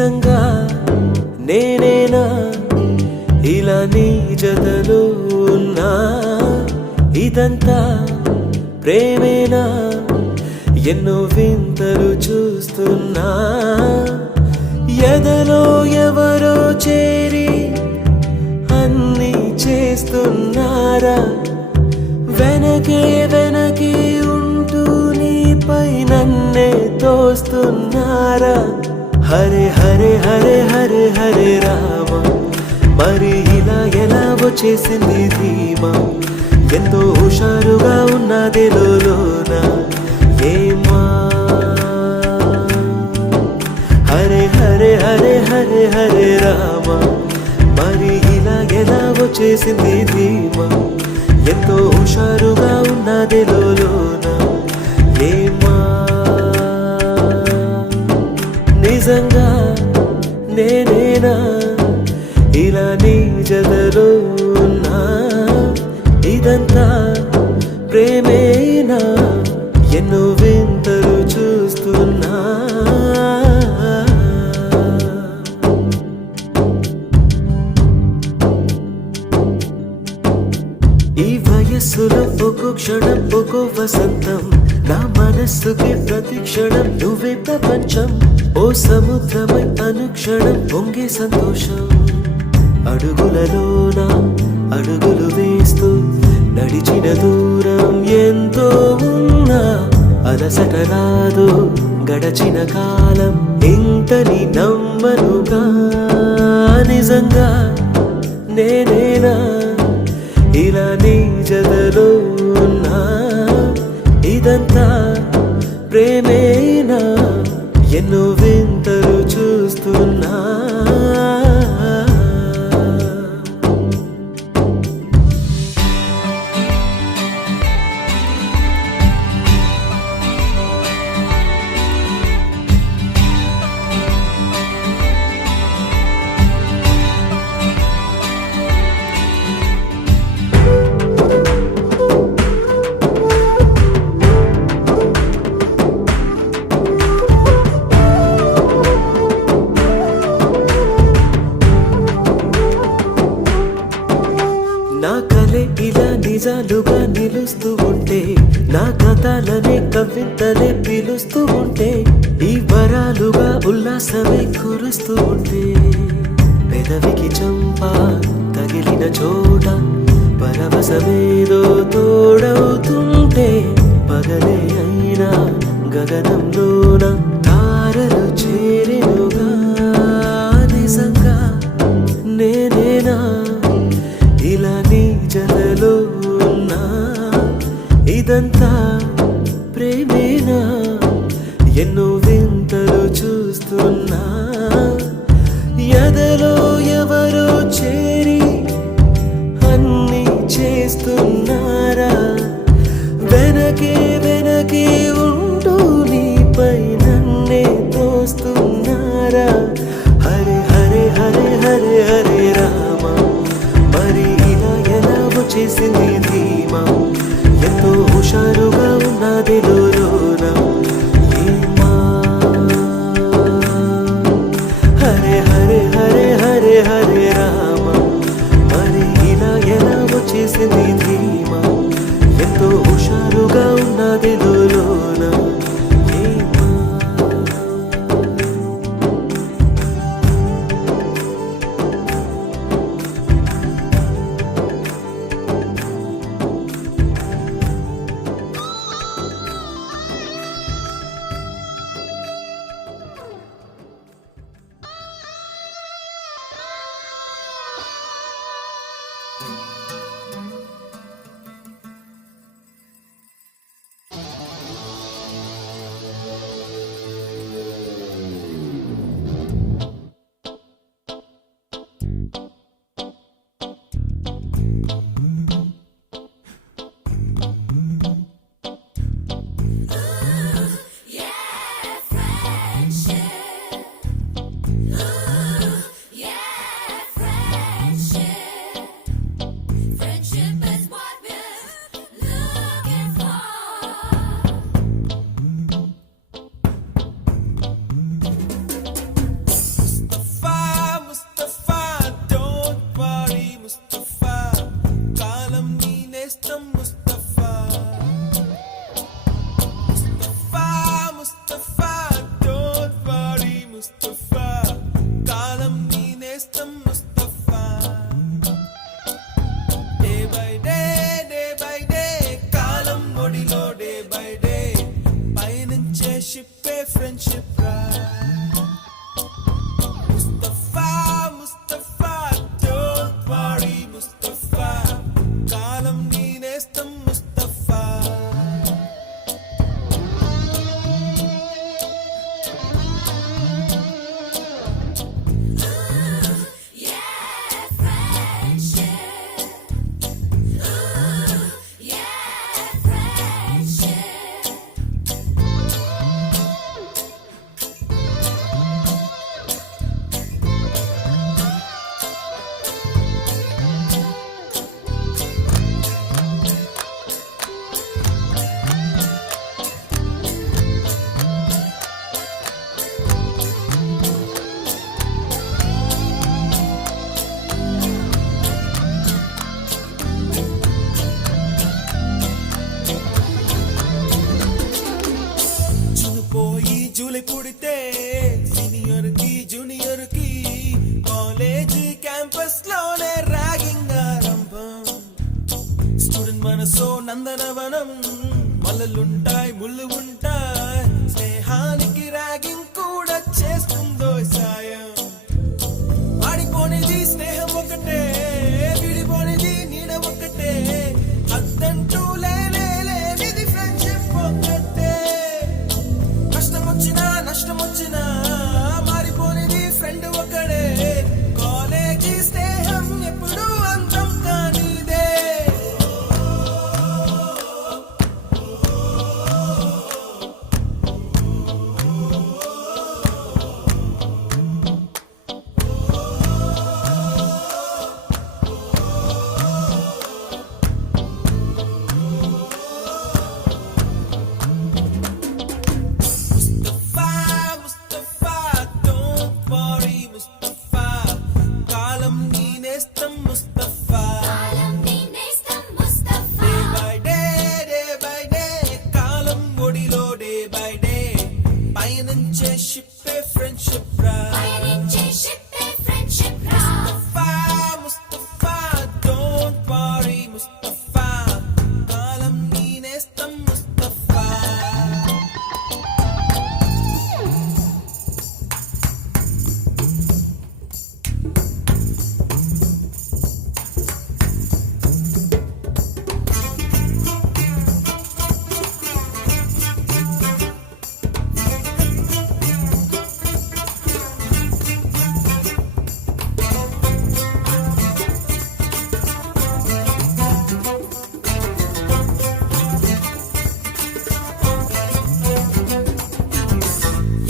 నిజంగా నేనేనా ఇలా నీ జతలో ఉన్నా ఇదంతా ప్రేమేనా ఎన్నో వింతలు చూస్తున్నా ఎదలో ఎవరో చేరి అన్నీ చేస్తున్నారా వెనకే వెనకే ఉంటూ నీపై నన్నే తోస్తున్నారా హరే హరే హరే హరే హరే రామ మరి ఇలా ఎలా వచ్చేసింది ధీమా ఎంతో హుషారుగా ఉన్నది లోన ఏమా హరే హరే హరే హరే హరే రామ మరి ఇలా ఎలా వచ్చేసింది ధీమా ఎంతో హుషారుగా ఉన్నది లోన ఏమా నిజంగా నేనేనా ఇలా నీ జతలో ఉన్నా ఇదంతా ప్రేమేనా ఎన్నో వింతలు చూస్తున్నా ఈ వయస్సులో ఒక్కో క్షణం ఒక్కో వసంతం నా మనస్సుకి ప్రతి క్షణం నువ్వే ప్రపంచం ఓ సముద్రమై అనుక్షణం పొంగే సంతోషం అడుగులలోన అడుగులు వేస్తూ నడిచిన దూరం ఎంతో ఉన్నా అలసట రాదు గడచిన కాలం ఇంతని నమ్మనుగా నిజంగా నేనేనా ఇలా నీ జతలో ఉన్నా ఇదంతా ప్రేమేనా ఎన్నో వింతలు చూస్తున్నా నా కలే ఇలా నిజాలుగా నిలుస్తూ ఉంటే నా కథలనే కవితలే పిలుస్తూ ఉంటే ఈ వరాలుగా ఉల్లాసమే కురుస్తూ ఉంటే పెదవికి చంప తగిలిన చోట పరవశమేదో తోడవుతుంటే పగలే అయినా గగనంలోన తారలు చేరెనుగా నిజంగా నేనేనా ఇలా నీ జతలో ఉన్నా ఇదంతా ప్రేమేనా ఎన్నో వింతలు చూస్తున్నా ఎదలో ఎవరో చేరి అన్నీ చేస్తున్నారా వెనకే వెనకే ఉంటూ నీపై నన్నే తోస్తున్నారా హరే హరే హరే హరే హరే రామ మరి ఇలా ఎలా వచ్చేసింది ధీమా ఎంతో హుషారుగా ఉన్నది లోన ఏమా Hare Hare Hare Hare friendship right. Mustafa, Mustafa, don't worry, Mustafa. Kalam neenestam Mustafa. July పుడితే సీనియర్ కి జూనియర్ కి కాలేజ్ క్యాంపస్ లోనే ర్యాగింగ్ ఆరంభం. స్టూడెంట్ మనసో నందనవనం, మల్లలుంటాయి ముళ్ళు ఉంటాయి, స్నేహానికి ర్యాగింగ్ కూడా చేస్తుందో సాయం. వాడిపోనిది స్నేహం ఒకటే, విడిపోనిది నీడ ఒకటే, అద్దంటూ లేనే లేనిది ఫ్రెండ్షిప్ ఒకటే. కష్టం వచ్చినా నష్టం వచ్చినా మారిపోనిది ఫ్రెండ్ ఒకడే, కాలేజీ స్నేహం ఎప్పుడు అంతం కానిదే.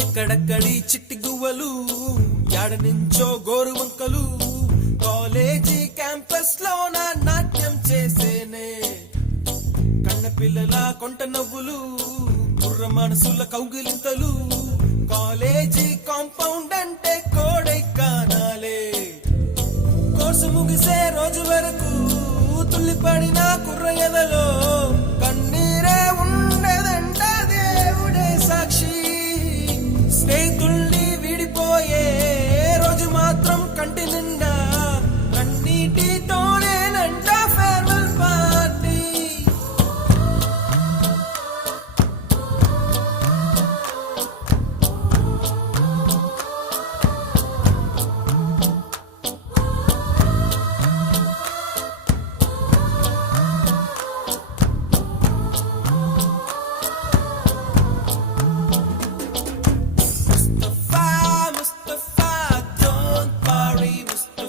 ఎక్కడక్కడి చిట్టి గువ్వలు, యాడ నుంచో గోరు వంకలు, కాలేజీ క్యాంపస్ లోన నాట్యం చేసేనే. కన్న పిల్లల కొంట నవ్వులు, కుర్ర మనసుల కౌగిలింతలు, కాలేజీ కాంపౌండ్ అంటే కోడై కానాలే. కోర్సు ముగిసే రోజు వరకు తుల్లిపడిన కుర్ర ఎదలో కన్నీరే ఉండేదంట దేవుడే సాక్షి. స్నేహితుల్ని విడిపోయే రోజు మాత్రం కంటి నిండా కన్నీటితోనేనంట farewell party. Mustafa, Mustafa, don't worry, Mustafa.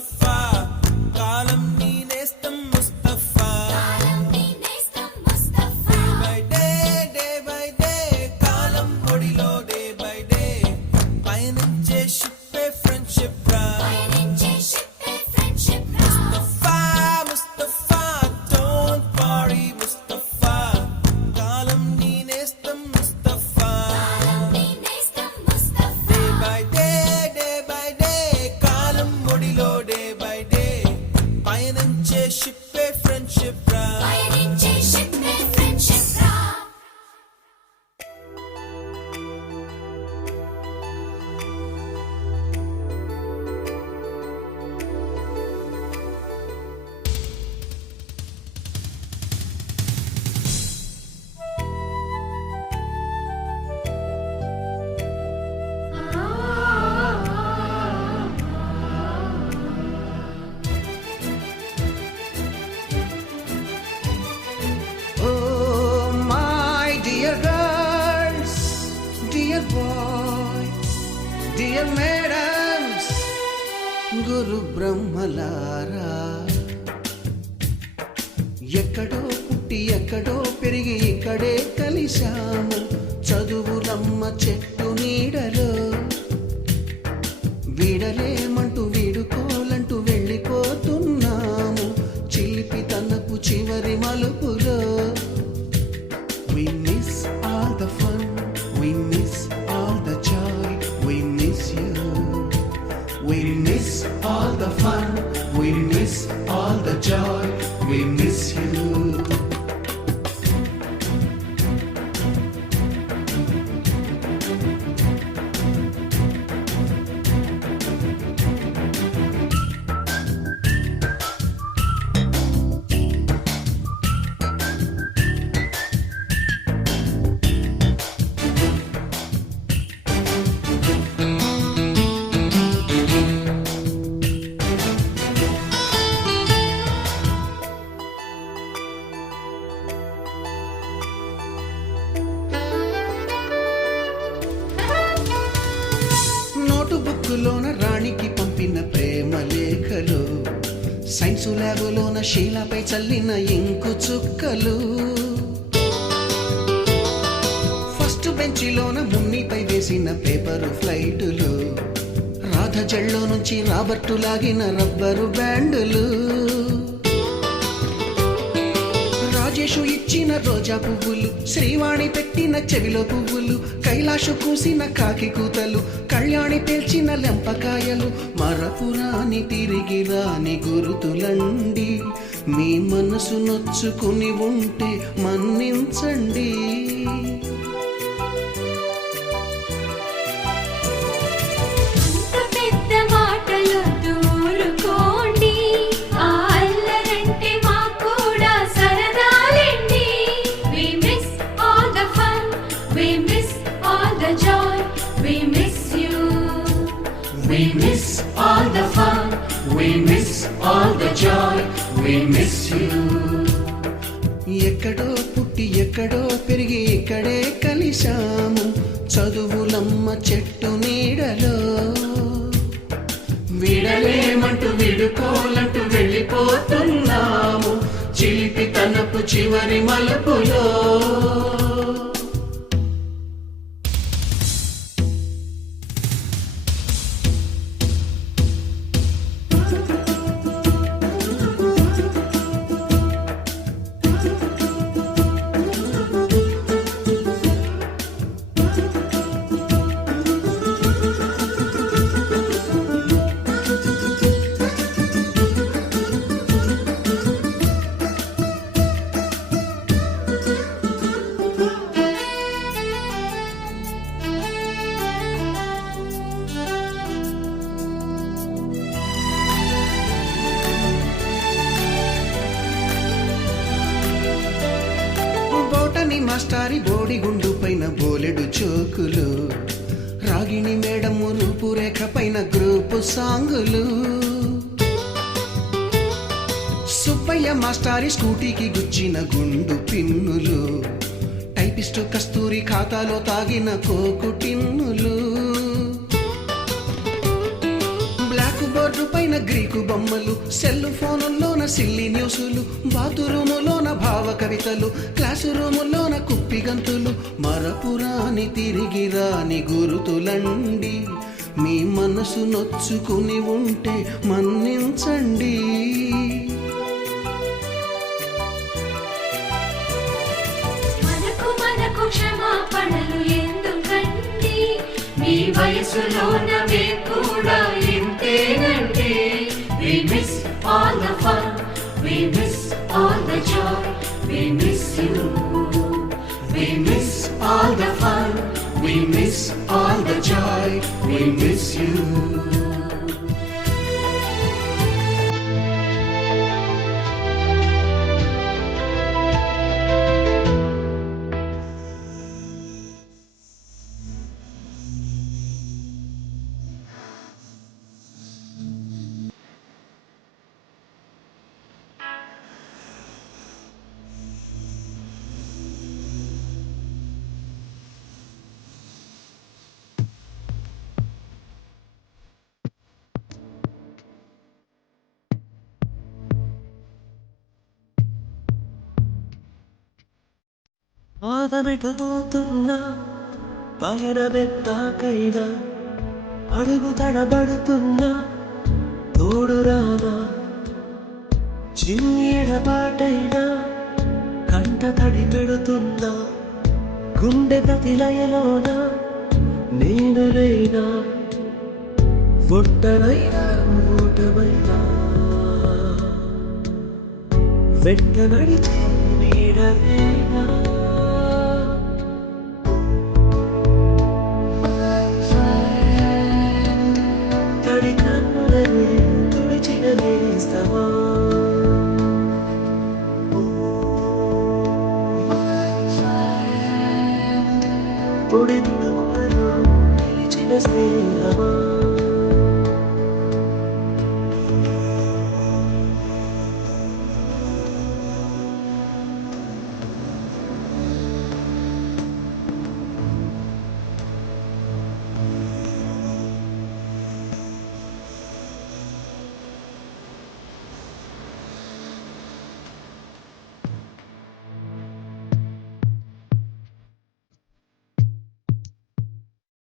Dear madams, గురు బ్రహ్మలారా, ఎక్కడో పుట్టి ఎక్కడో పెరిగి ఇక్కడే కలిశాము చదువులమ్మ చెట్టు నీడలో. వీడలేమంటూ వీడుకోలంటూ వెళ్ళిపోతున్నాము చిలిపి తనపు చివరి మలుపులో. We miss all the fun, we miss all the joy, we miss you. We miss all the fun, we miss all the joy, we miss you. బుక్కులోన రాణికి పంపిన ప్రేమ లేఖలు, సైన్సు ల్యాబులోన శీలపై చల్లిన ఇంకు చుక్కలు, ఫస్ట్ బెంచిలోన మున్నిపై వేసిన పేపరు ఫ్లైటులు, రాధ జల్లో నుంచి రాబర్టు లాగిన rubber బ్యాండులు, Rajesh ఇచ్చిన రోజా పువ్వులు, శ్రీవాణి పెట్టిన చెవిలో పువ్వులు, కైలాషు కూసిన కాకి కూతలు, కళ్యాణి పేల్చిన లెంపకాయలు, మరపురాని తిరిగి రాని గురుతులండి. మీ మనసు నొచ్చుకుని ఉంటే మన్నించండి. We miss all the fun, we miss all the joy, we miss you. ఎక్కడో పుట్టి ఎక్కడో పెరిగి ఇక్కడే కలిశాము చదువులమ్మ చెట్టు నీడలో. వీడలేమంటూ వీడుకోలంటూ వెళ్ళిపోతున్నాము చిలిపి తనపు చివరి మలుపులో. మాస్టారి బోడిగుండు పైన బోలెడు చోకులు, రాగిణి మేడము రూపురేఖ పైన గ్రూపు సాంగులు, సుబ్బయ్య మాస్టారి స్కూటీకి గుచ్చిన గుండు పిన్నులు, టైపిస్టు కస్తూరి ఖాతాలో తాగిన కోకు టిన్నులు, బ్లాక్ బోర్డు పైన గ్రీకు బొమ్మలు, సెల్ ఫోనుల్లోన సిల్లి న్యూసులు, బాతురూములోన భావ కవితలు, క్లాసు రూములోన కుప్పి గంతులు, మరపురాని తిరిగి రాని గురుతులండి. మీ మనసు నొచ్చుకుని ఉంటే మన్నించండి. మనకు క్షమాపణలు ఎందుకండి, మీ వయసులోన మేము కూడా ఇంతేనండి. We miss all the fun, we miss all the joy, we miss you. We miss all the fun, we miss all the joy, we miss you. పాదమెటుతున్నా పయనమెత్తాకైనా అడుగు తడబడుతున్నా తోడు రానా చిన్ని ఎడబాటైనా కంట తడి పెడుతున్నా గుండె ప్రతిలయలోన నేను లేనా ఒట్టనైనా ఓటమైనా వెంట నడిచే నీడవేనా తడి కన్నులని తుడిచిన నేస్తమా పొడిదుడుకులలో నిలిచిన స్నేహమా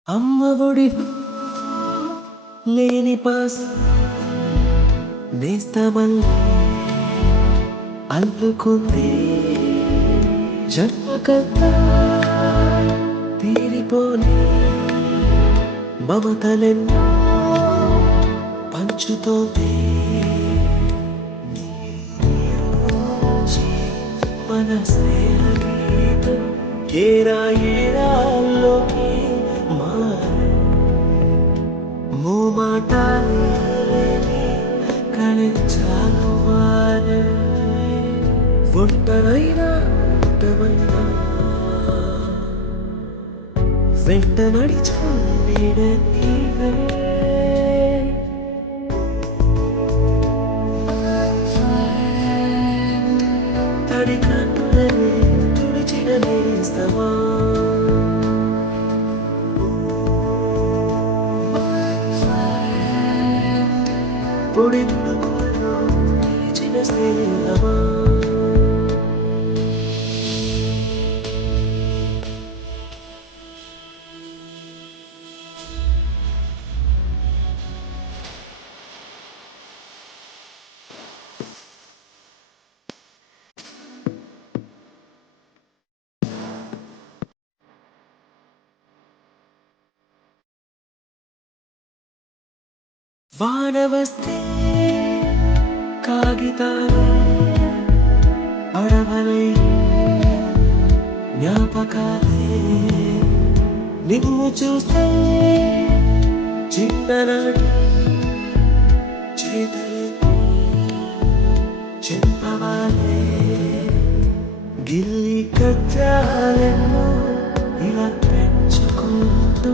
అమ్మ ఒడి లేని పాస్ నేస్తమల్లి అల్లుకుంది జన్మకంతా తీరిపోని మమతలెన్నో పంచుతోంది మన స్నేహ గీతం ఏరా ఏరాల్లోకి మారే మూమాటాలేని కలిచాలు వారే ఒంటరైనా ఒంటమైనా వెంట నడిచే నీడ నీవే తడి కన్నులని తుడిచిన నేస్తమా పొడిదుడుకులలో నిలిచిన స్నేహమా వాన వస్తే కాగితాలే అడవలై జ్ఞాపకాలే నిన్ను చూస్తే చిన్ననాటి చేతులే చెంపవాలే గిల్లి కజ్జాలెన్నో ఇలా పెంచుకుంటూ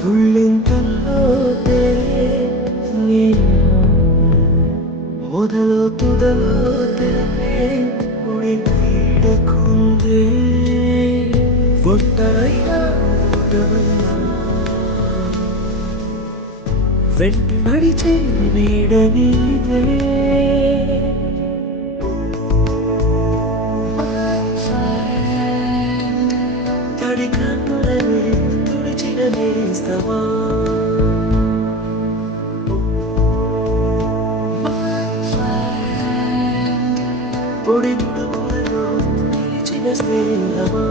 పుళ్ళింతల్లో తేలే నేను మొదలు తుదలో తెలిపే ఉడి వీడకుందే ఒంటరైనా ఒంటమైనా వెంట నడిచే నీడ నీవే తడి కన్నులని తుడిచిన నేస్తమా పొడిదుడుకులలో నిలిచిన స్నేహమా